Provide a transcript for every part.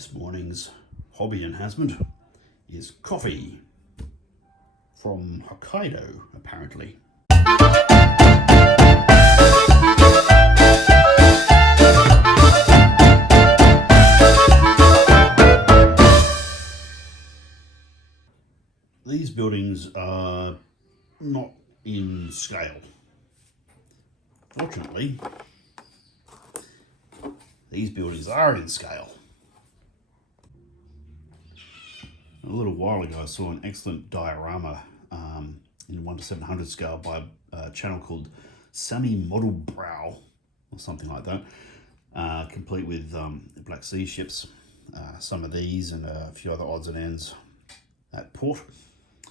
This morning's hobby enhancement is coffee from Hokkaido, apparently. These buildings are not in scale. Fortunately, these buildings are in scale. A little while ago I saw an excellent diorama in 1:700 scale by a channel called Sammy Model Brow or something like that, complete with Black Sea ships, some of these and a few other odds and ends at port.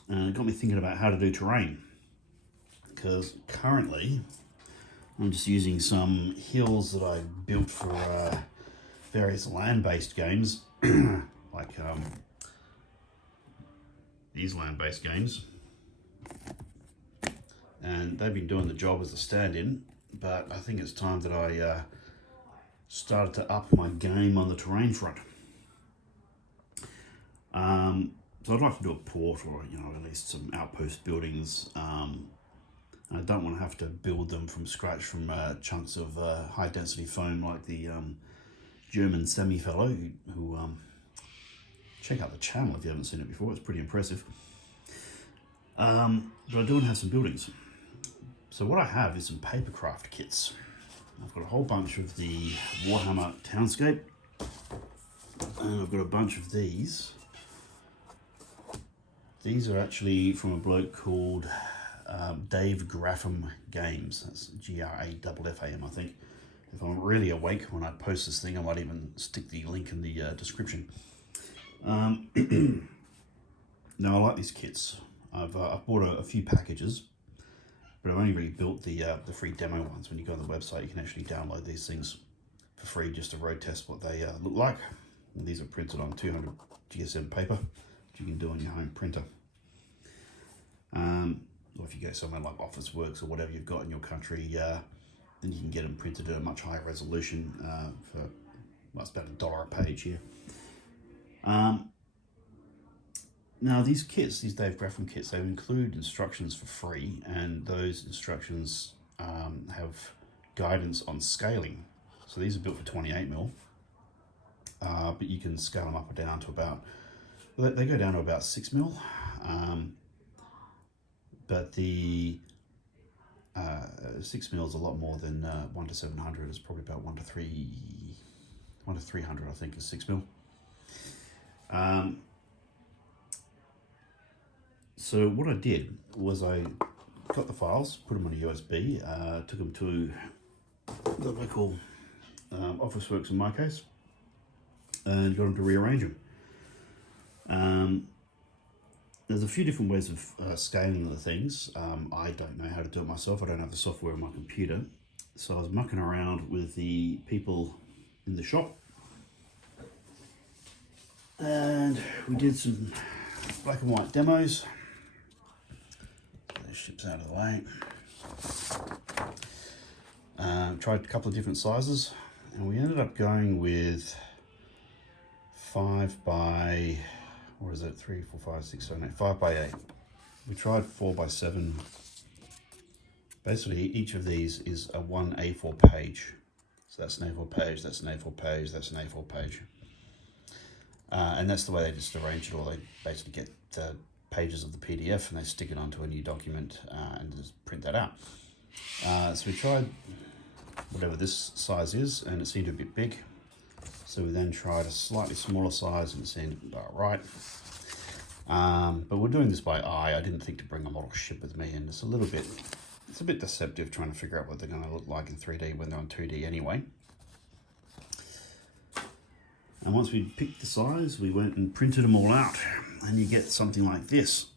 And it got me thinking about how to do terrain, because currently I'm just using some hills that I built for various land-based games, like these land-based games, and they've been doing the job as a stand-in, but I think it's time that I started to up my game on the terrain front. So I'd like to do a port, or at least some outpost buildings. I don't want to have to build them from scratch from chunks of high density foam like the German Sammy fellow, who check out the channel if you haven't seen it before. It's pretty impressive. But I do want to have some buildings. So what I have is some papercraft kits. I've got a whole bunch of the Warhammer Townscape, and I've got a bunch of these. These are actually from a bloke called Dave Graffam Games. That's Graffam, I think. If I'm really awake when I post this thing, I might even stick the link in the description. Now, I like these kits. I've bought a few packages, but I've only really built the free demo ones. When you go on the website, you can actually download these things for free just to road test what they look like. And these are printed on 200 GSM paper, which you can do on your home printer. Or if you go somewhere like Officeworks or whatever you've got in your country, then you can get them printed at a much higher resolution for, well, it's about $1 a page here. Now these kits, these Dave Graffam kits, they include instructions for free, and those instructions have guidance on scaling. So these are built for 28mm, but you can scale them up or down to about, well, they go down to about 6mm, but the 6mm is a lot more than 1:700. It's probably about 1:300, I think, is 6mm. So what I did was I got the files, put them on a USB, took them to the local Officeworks in my case, and got them to rearrange them. There's a few different ways of scaling the things. I don't know how to do it myself. I don't have the software on my computer. So I was mucking around with the people in the shop, and we did some black and white demos. Those ships out of the way. Tried a couple of different sizes, and we ended up going with 5 by, what is it, 3, 4, 5, 6, 7, 8, 5 by 8. We tried 4 by 7. Basically, each of these is a 1 A4 page. So that's an A4 page, that's an A4 page, that's an A4 page. And that's the way they just arrange it all. They basically get pages of the PDF and they stick it onto a new document and just print that out. So we tried whatever this size is, and it seemed a bit big. So we then tried a slightly smaller size, and it seemed about right. But we're doing this by eye. I didn't think to bring a model ship with me, and it's a bit deceptive trying to figure out what they're going to look like in 3D when they're on 2D anyway. And once we picked the size, we went and printed them all out, and you get something like this.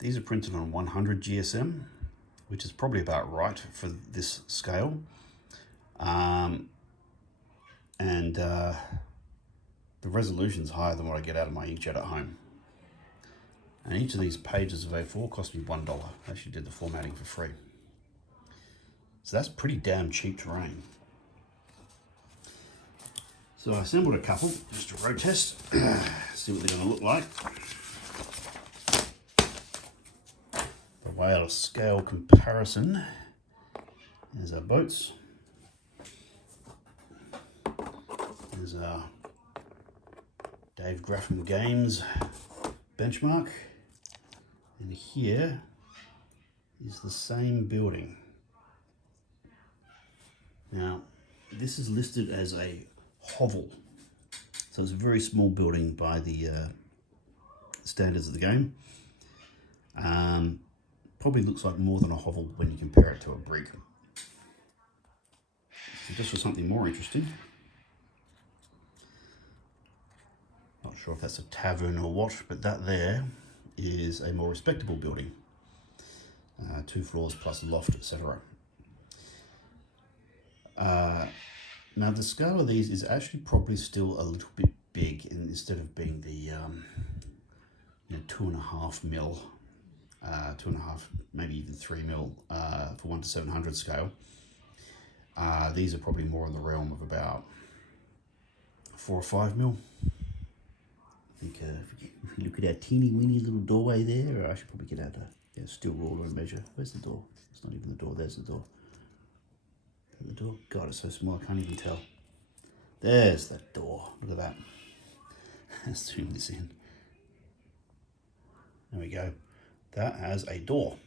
These are printed on 100 GSM, which is probably about right for this scale. The resolution's higher than what I get out of my inkjet at home. And each of these pages of A4 cost me $1. I actually did the formatting for free. So that's pretty damn cheap terrain. So I assembled a couple just to road test, see what they're going to look like. By way of scale comparison, there's our boats. There's our Dave Graffam Games benchmark. And here is the same building. Now, this is listed as a hovel. So it's a very small building by the standards of the game. Probably looks like more than a hovel when you compare it to a brig. So just for something more interesting, not sure if that's a tavern or what, but that there is a more respectable building. 2 floors plus a loft, etc. Now the scale of these is actually probably still a little bit big, instead of being the 2.5 mil, 2.5, maybe even 3 mil for 1 to 700 scale. These are probably more in the realm of about 4 or 5 mil. I think if you look at our teeny weeny little doorway there, I should probably get out a steel ruler and measure. Where's the door? It's not even the door. There's the door. The door. God, it's so small I can't even tell. There's the door. Look at that. Let's zoom this in. There we go. That has a door.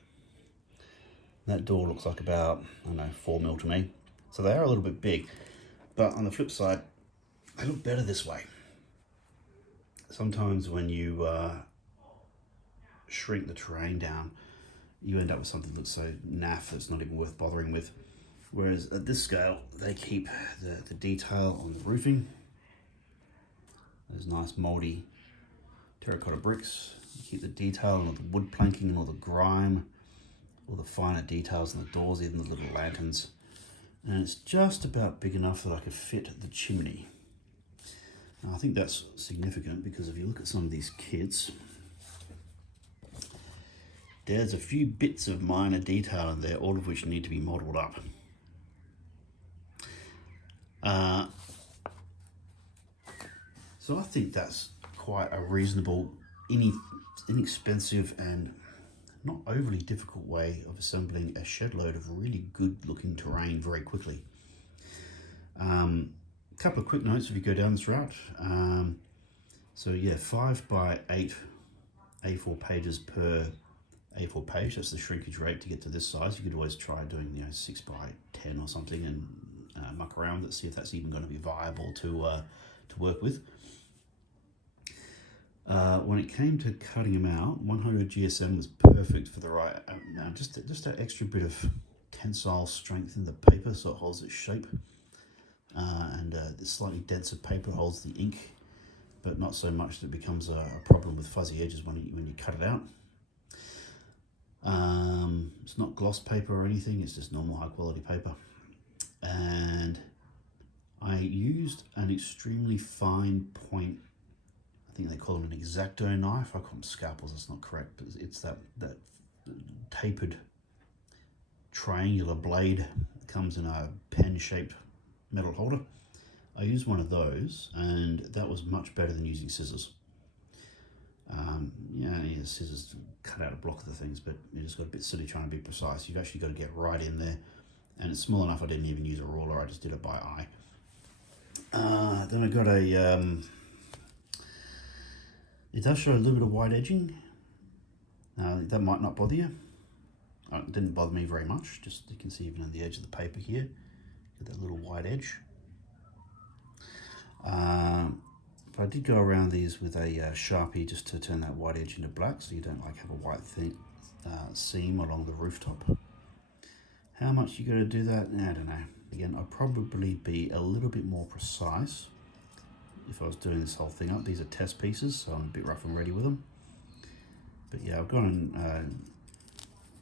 That door looks like about, I don't know, 4 mil to me. So they are a little bit big. But on the flip side, they look better this way. Sometimes when you shrink the terrain down, you end up with something that's so naff that's not even worth bothering with. Whereas at this scale, they keep the detail on the roofing. Those nice moldy terracotta bricks. You keep the detail on the wood planking and all the grime, all the finer details on the doors, even the little lanterns. And it's just about big enough that I could fit the chimney. Now, I think that's significant because if you look at some of these kits, there's a few bits of minor detail in there, all of which need to be modelled up. So I think that's quite a reasonable, inexpensive and not overly difficult way of assembling a shed load of really good looking terrain very quickly. A couple of quick notes if you go down this route. So yeah, 5 by 8 A4 pages per A4 page. That's the shrinkage rate to get to this size. You could always try doing 6 by 10 or something and muck around with it, see if that's even going to be viable to work with. When it came to cutting them out, 100 GSM was perfect for the right. Now just that extra bit of tensile strength in the paper so it holds its shape, and the slightly denser paper holds the ink, but not so much that it becomes a problem with fuzzy edges when you cut it out. It's not gloss paper or anything, it's just normal high quality paper. And I used an extremely fine point, I think they call it an X-Acto knife. I call them scalpels, that's not correct, but it's that tapered triangular blade that comes in a pen-shaped metal holder. I used one of those and that was much better than using scissors. Scissors to cut out a block of the things, but you just got a bit silly trying to be precise. You've actually got to get right in there, and it's small enough I didn't even use a ruler, I just did it by eye. Then I got it does show a little bit of white edging. That might not bother you. It didn't bother me very much, just you can see even on the edge of the paper here, get that little white edge. But I did go around these with a Sharpie just to turn that white edge into black, so you don't have a white seam along the rooftop. How much you got to do that? I don't know. Again, I'd probably be a little bit more precise if I was doing this whole thing up. These are test pieces, so I'm a bit rough and ready with them. But yeah, I've gone and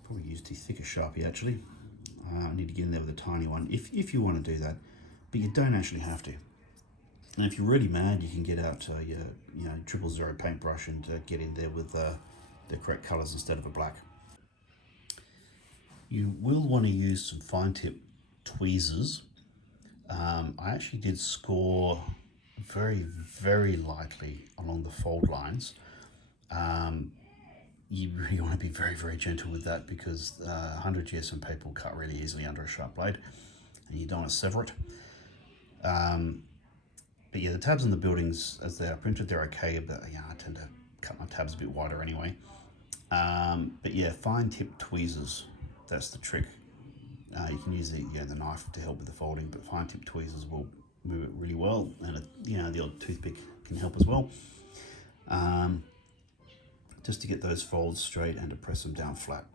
probably used the thicker Sharpie actually. I need to get in there with a tiny one if you want to do that, but you don't actually have to. And if you're really mad, you can get out your 000 paintbrush and get in there with the correct colors instead of a black. You will want to use some fine tip tweezers. I actually did score very, very lightly along the fold lines. You really want to be very, very gentle with that, because 100 GSM paper will cut really easily under a sharp blade, and you don't want to sever it. But yeah, the tabs on the buildings, as they are printed, they're okay, but yeah, I tend to cut my tabs a bit wider anyway. But yeah, fine tip tweezers, that's the trick. You can use the knife to help with the folding, but fine tip tweezers will move it really well, and the odd toothpick can help as well. Just to get those folds straight and to press them down flat.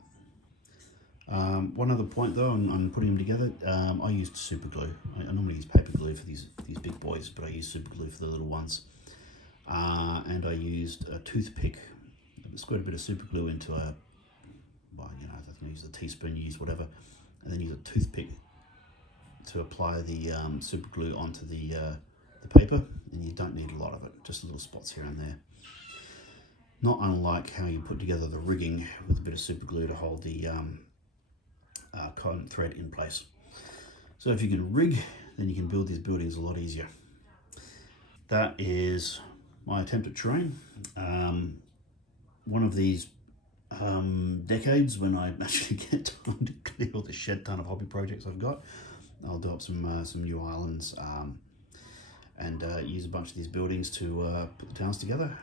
One other point though, I'm putting them together. I used super glue. I normally use paper glue for these big boys, but I use super glue for the little ones. And I used a toothpick. I squirted a bit of super glue into I think I use a teaspoon, use whatever, and then use a toothpick to apply the super glue onto the paper. And you don't need a lot of it, just little spots here and there. Not unlike how you put together the rigging with a bit of super glue to hold the cotton thread in place. So if you can rig, then you can build these buildings a lot easier. That is my attempt at terrain. One of these decades, when I actually get time to clear all the shed ton of hobby projects I've got, I'll do up some new islands and use a bunch of these buildings to put the towns together.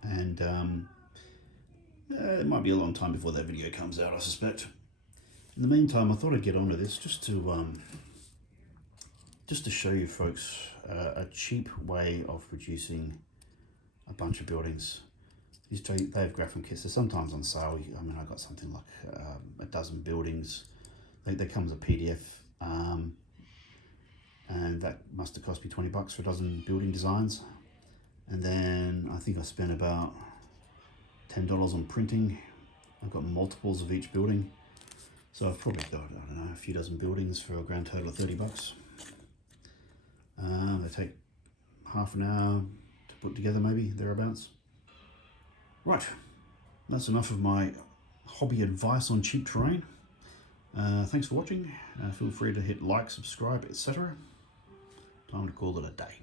And it might be a long time before that video comes out, I suspect. In the meantime, I thought I'd get onto this just to show you folks a cheap way of producing a bunch of buildings. These Dave Graffam kits, they're sometimes on sale. I mean, I got something like a dozen buildings. They come as a PDF, and that must have cost me 20 bucks for a dozen building designs. And then I think I spent about $10 on printing. I've got multiples of each building. So I've probably got, I don't know, a few dozen buildings for a grand total of 30 bucks. They take half an hour to put together, maybe, thereabouts. Right, that's enough of my hobby advice on cheap terrain. Thanks for watching. Feel free to hit like, subscribe, etc. Time to call it a day.